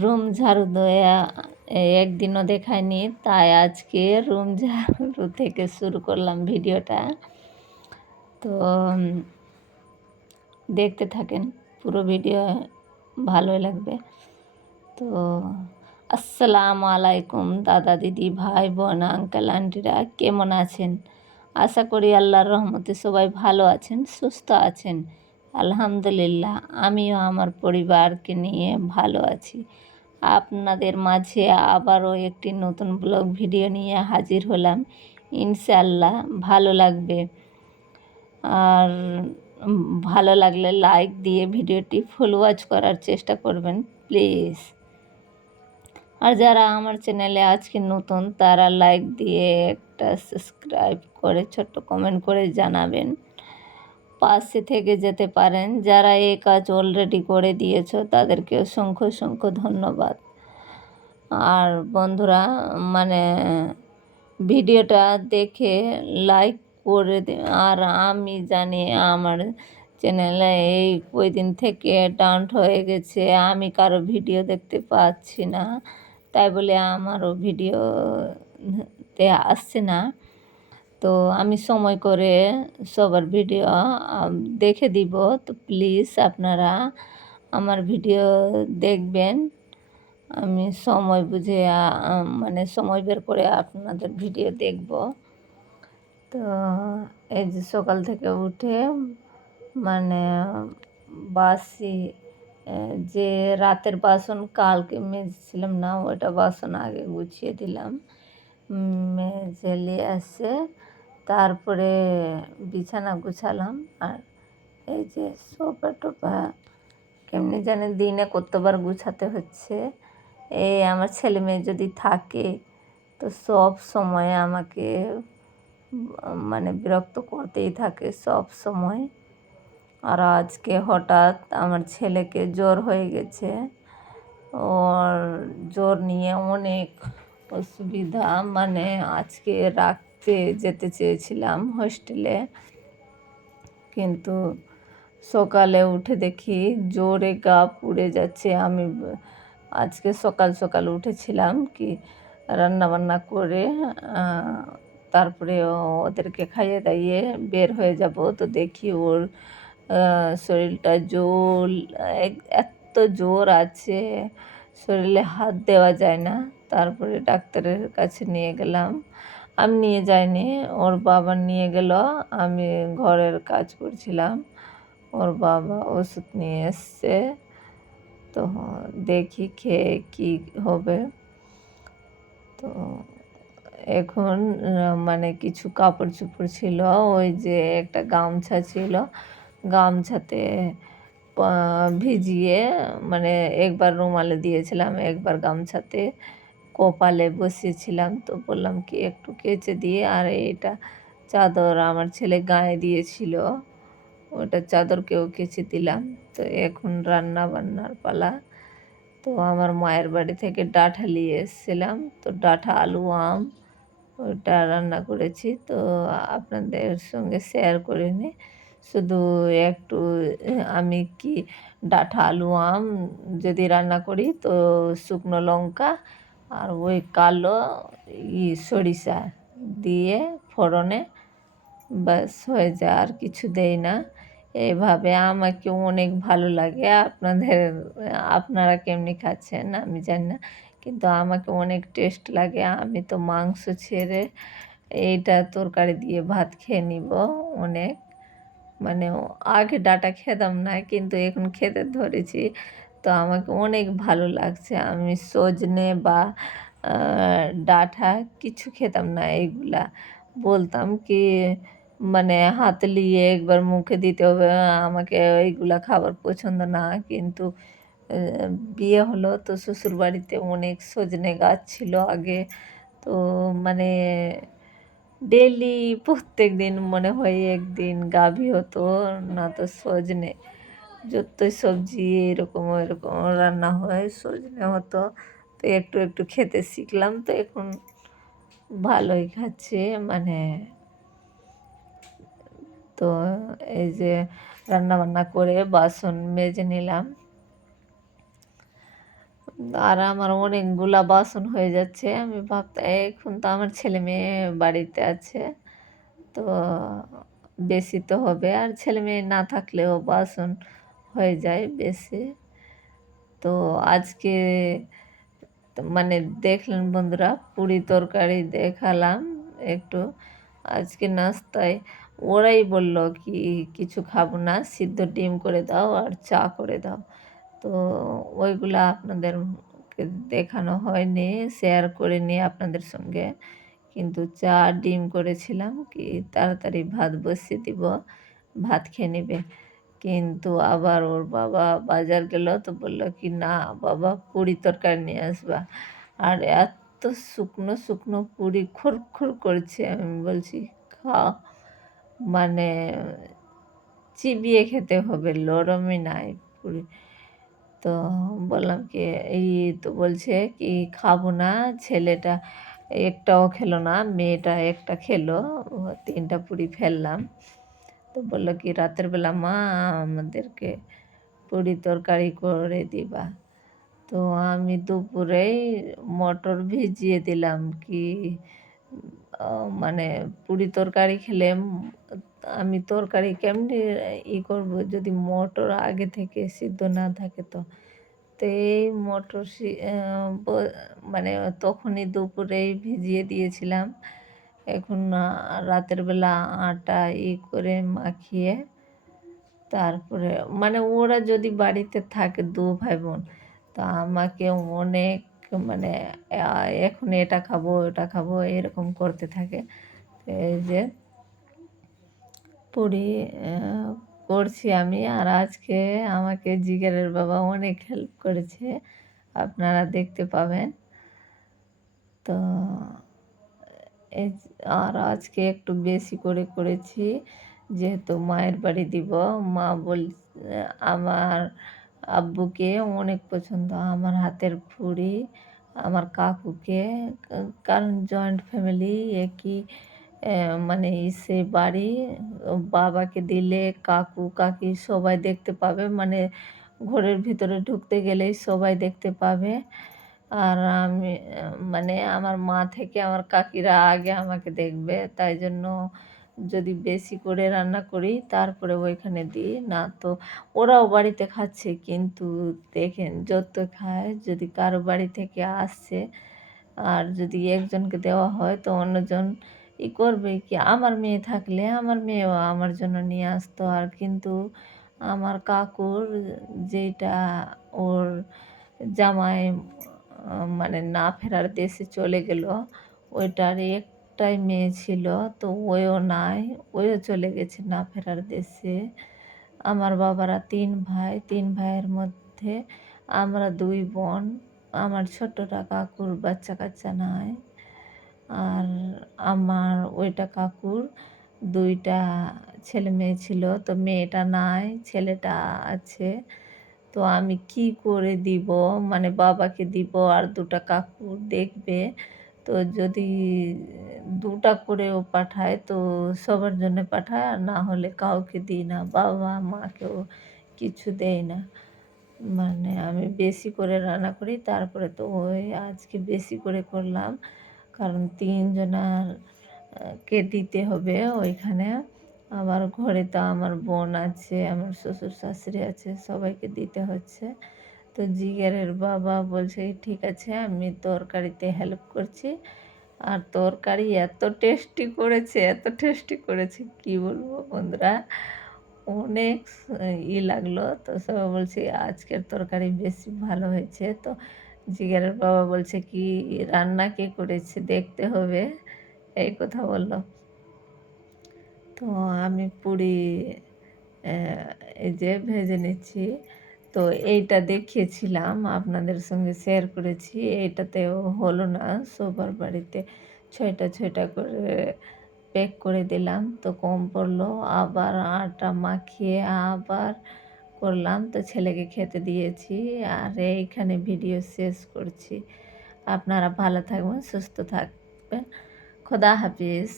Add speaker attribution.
Speaker 1: Room ঝাড়ু দেওয়া একদিনও দেখায়নি, তাই আজকে রুম ঝাড়ু থেকে শুরু করলাম ভিডিওটা। তো দেখতে থাকেন, পুরো ভিডিও ভালোই লাগবে। তো, আসসালামু আলাইকুম দাদা দিদি, ভাই বোন আঙ্কেল আন্টিরা কেমন আছেন? আশা করি আল্লাহর রহমতে সবাই ভালো আছেন, সুস্থ আছেন। আলহামদুলিল্লাহ, আমিও আমার পরিবারকে নিয়ে ভালো আছি। আপনাদের মাঝে আবারও একটি নতুন ব্লগ ভিডিও নিয়ে হাজির হলাম। ইনশাল্লাহ ভালো লাগবে। আর ভালো লাগলে লাইক দিয়ে ভিডিওটি ফুল ওয়াচ করার চেষ্টা করবেন, প্লিজ। আর যারা আমার চ্যানেলে আজকে নতুন, তারা লাইক দিয়ে একটা সাবস্ক্রাইব করে ছোট্ট কমেন্ট করে জানাবেন। পাশে থেকে যেতে পারেন। যারা এই কাজ অলরেডি করে দিয়েছ তাদেরকে অসংখ্য অসংখ্য ধন্যবাদ। আর বন্ধুরা মানে ভিডিওটা দেখে লাইক করে আর আমি জানি আমার চ্যানেলে এই কয়দিন থেকে ডাউন হয়ে গেছে, আমি কারও ভিডিও দেখতে পাচ্ছি না। তাই বলে আমারও ভিডিওতে আসছে না। তো আমি সময় করে সবার ভিডিও দেখে দিব। তো প্লিজ আপনারা আমার ভিডিও দেখবেন। আমি সময় বুঝে মানে সময় বের করে আপনাদের ভিডিও দেখব। তো এই যে সকাল থেকে উঠে মানে বাসি যে রাতের বাসন কালকে মেজেছিলাম না ওটা বাসন আগে গুছিয়ে দিলাম। মেজে নিয়ে এসে তারপরে বিছানা গুছালাম আর এই যে সোফা টোপা কেমনি জানি দিনে কতবার গুছাতে হচ্ছে। এই আমার ছেলে মেয়ে যদি থাকে তো সব সময় আমাকে মানে বিরক্ত করতেই থাকে সব সময়। আর আজকে হঠাৎ আমার ছেলেকে জ্বর হয়ে গেছে। ওর জ্বর নিয়ে অনেক অসুবিধা মানে আজকে রাখতে যেতে চেয়েছিলাম হোস্টেলে। কিন্তু সকালে উঠে দেখি জোরে গা পুড়ে যাচ্ছে। আমি আজকে সকাল সকাল উঠেছিলাম কি রান্না বান্না করে তারপরে ওদেরকে খাইয়ে দাইয়ে বের হয়ে যাব। তো দেখি ওর শরীরটা এক- এত জোর আছে, শরীরে হাত দেওয়া যায় না। তারপরে ডাক্তারের কাছে নিয়ে গেলাম। আমি নিয়ে যাইনি। ওর বাবা নিয়ে গেল। আমি ঘরের কাজ করছিলাম। ওর বাবা ওষুধ নিয়ে এসছে। তো দেখি খেয়ে কী হবে। তো এখন মানে কিছু কাপড় চোপড় ছিল, ওই যে একটা গামছা ছিল। গামছাতে ভিজিয়ে মানে একবার রুমালে দিয়েছিলাম, একবার গামছাতে। কপালে বসিয়েছিলাম তো বললাম কি, একটু কেচে দিয়ে, আর এটা চাদর আমার ছেলে গায়ে দিয়েছিল, ওটা চাদরকেও কেচে দিলাম। তো এখন রান্না বান্নার পালা। তো আমার মায়ের বাড়ি থেকে ডাঁঠা নিয়ে এসেছিলাম। তো ডাঁঠা, আলু, আম, ওটা রান্না করেছি। তো আপনাদের সঙ্গে শেয়ার করে নি। শুধু একটু, আমি কি ডাঁঠা, আলু, আম যদি রান্না করি, তো শুকনো লঙ্কা আর ওই কালো ই সরিষা দিয়ে ফোড়নে ব্যাস হয়ে যায়, আর কিছু দেই না। এইভাবে আমাকে অনেক ভালো লাগে। আপনাদের, আপনারা কেমনি খাচ্ছেন আমি জানি না, কিন্তু আমাকে অনেক টেস্ট লাগে। আমি তো মাংস ছেড়ে এইটা তরকারি দিয়ে ভাত খেয়ে নিব অনেক। মানে আগে ডাটা খেতাম না, কিন্তু এখন খেতে ধরেছি। আমাকে অনেক ভালো লাগছে। আমি সজনে বা ডাঁটা কিছু খেতাম না এইগুলা বলতাম কি মানে হাতে নিয়ে একবার মুখে দিতে হবে, আমাকে এইগুলা খাবার পছন্দ না। কিন্তু বিয়ে হলো তো শ্বশুর বাড়িতে অনেক সজনে গাছ ছিল আগে। তো মানে ডেলি প্রত্যেক দিন মনে হয় একদিন গাভী হতো, না তো সজনে। যতই সবজি এরকম এরকম রান্না হয় সজনে মতো তো একটু একটু খেতে শিখলাম তো এখন ভালোই খাচ্ছি মানে তো এই যে রান্না বান্না করে বাসন মেজে নিলাম। আর আমার অনেকগুলা বাসন হয়ে যাচ্ছে, আমি ভাবতাম এখন তো আমার ছেলে মেয়ে বাড়িতে আছে, তো বেশি তো হবে, আর ছেলে মেয়ে না থাকলেও বাসন হয়ে যায় বেশি। তো আজকে মানে দেখলেন বন্ধুরা, পুরি তরকারি দেখালাম একটু। আজকে নাস্তায় ওরাই বলল কি কিছু খাব না, সিদ্ধ ডিম করে দাও আর চা করে দাও। তো ওইগুলো আপনাদেরকে দেখানো হয়নি শেয়ার করে নিয়ে আপনাদের সঙ্গে। কিন্তু চা ডিম করেছিলাম কি তাড়াতাড়ি ভাত বসিয়ে দিব, ভাত খেয়ে নেবে। কিন্তু আবার ওর বাবা বাজার গেল তো বলল কি, না বাবা, পুরি তরকারি নিয়ে আসবা। আর এত শুকনো শুকনো পুরি খুরখুর করছে আমি বলছি, খা মানে চিবিয়ে খেতে হবে লরমই নাই পুরি। তো বললাম কি, এই তো বলছে কি, খাব না, ছেলেটা একটাও খেলো না, মেয়েটা একটা খেলো, তিনটা পুরি ফেললাম। তো বলল কি, রাতের বেলা মা আমাদেরকে পুরি তরকারি করে দিবা। তো আমি দুপুরেই মটর ভিজিয়ে দিলাম কি মানে পুরি তরকারি খেলে আমি তরকারি কেমনি ই করব? যদি মটর আগে থেকে সিদ্ধ না থাকে তো? তো এই মটর মানে তখনই দুপুরেই ভিজিয়ে দিয়েছিলাম। এখন রাতের বেলা আটা ই করে মাখিয়ে তারপরে মানে ওরা যদি বাড়িতে থাকে দু ভাই বোন তা আমাকে অনেক মানে এখন এটা খাব, ওটা খাব, এরকম করতে থাকে। এই যে পুরি করছি আমি, আর আজকে আমাকে জিগারের বাবা অনেক হেল্প করেছে, আপনারা দেখতে পাবেন। তো আর আজকে একটু বেশি করে করেছি, যেহেতু মায়ের বাড়ি দিব। মা বল, আমার আব্বুকে অনেক পছন্দ, আমার হাতের ফুড়ি আমার কাকুকে, কারণ জয়েন্ট ফ্যামিলি একই মানে সে বাড়ি, বাবাকে দিলে কাকু, কাকি সবাই দেখতে পাবে মানে ঘরের ভিতরে ঢুকতে গেলেই সবাই দেখতে পাবে। আর আমি মানে আমার মা থেকে আমার কাকিরা আগে আমাকে দেখবে, তাই জন্য যদি বেশি করে রান্না করি তারপরে ওইখানে দিই। না তো ওরাও বাড়িতে খাচ্ছে, কিন্তু দেখেন যত খায়, যদি কারও বাড়ি থেকে আসছে আর যদি একজনকে দেওয়া হয় তো অন্যজন ই করবে কি, আমার মেয়ে থাকলে আমার মেয়েও আমার জন্য নিয়ে আসতো। আর কিন্তু আমার কাকুর যেটা ওর জামাই মানে না ফেরার দেশে চলে গেল। ওইটার একটাই মেয়ে ছিল, তো ওইও নাই, ওইও চলে গেছে না ফেরার দেশে। আমার বাবারা তিন ভাই, তিন ভাইয়ের মধ্যে আমরা দুই বোন, আমার ছোটটা কাকুর বাচ্চা কাচ্চা নাই, আর আমার ওইটা কাকুর দুইটা ছেলে মেয়ে ছিল, তো মেয়েটা নাই, ছেলেটা আছে। তো আমি কি করে দিব? মানে বাবাকে দিব আর দুটা কাকু দেখবে। তো যদি দুটা করেও পাঠায়, তো সবার জন্য পাঠায়, আর না হলে কাউকে দিই না। বাবা মাকেও কিছু দেয় না। মানে আমি বেশি করে রান্না করি, তারপরে তো ওই আজকে বেশি করে করলাম। কারণ তিনজনার কে দিতে হবে ওইখানে? আবার ঘরে তো আমার বোন আছে, আমার শ্বশুর শাশুড়ি আছে, সবাইকে দিতে হচ্ছে। তো জিগেরের বাবা বলছে, ঠিক আছে, আমি তরকারিতে হেল্প করছি। আর তরকারি এত টেস্টি করেছে, এত টেস্টি করেছে, কি বলব বন্ধুরা? অনেক ই লাগল। তো সবাই বলছে, আজকের তরকারি বেশি ভালো হয়েছে। তো জিগারের বাবা বলছে, কি রান্না কে করেছে? দেখতে হবে। এই কথা বলল। তো আমি পুরি এই যে ভেজে নিচ্ছি। তো এইটা দেখিয়েছিলাম, আপনাদের সঙ্গে শেয়ার করেছি। এইটাতেও হলো না সবার বাড়িতে ছয়টা ছয়টা করে প্যাক করে দিলাম। তো কম পড়ল, আবার আটা মাখিয়ে আবার করলাম। তো ছেলেকে খেতে দিয়েছি, আর এইখানে ভিডিও শেষ করছি। আপনারা ভালো থাকবেন, সুস্থ থাকবেন। খোদা হাফিজ।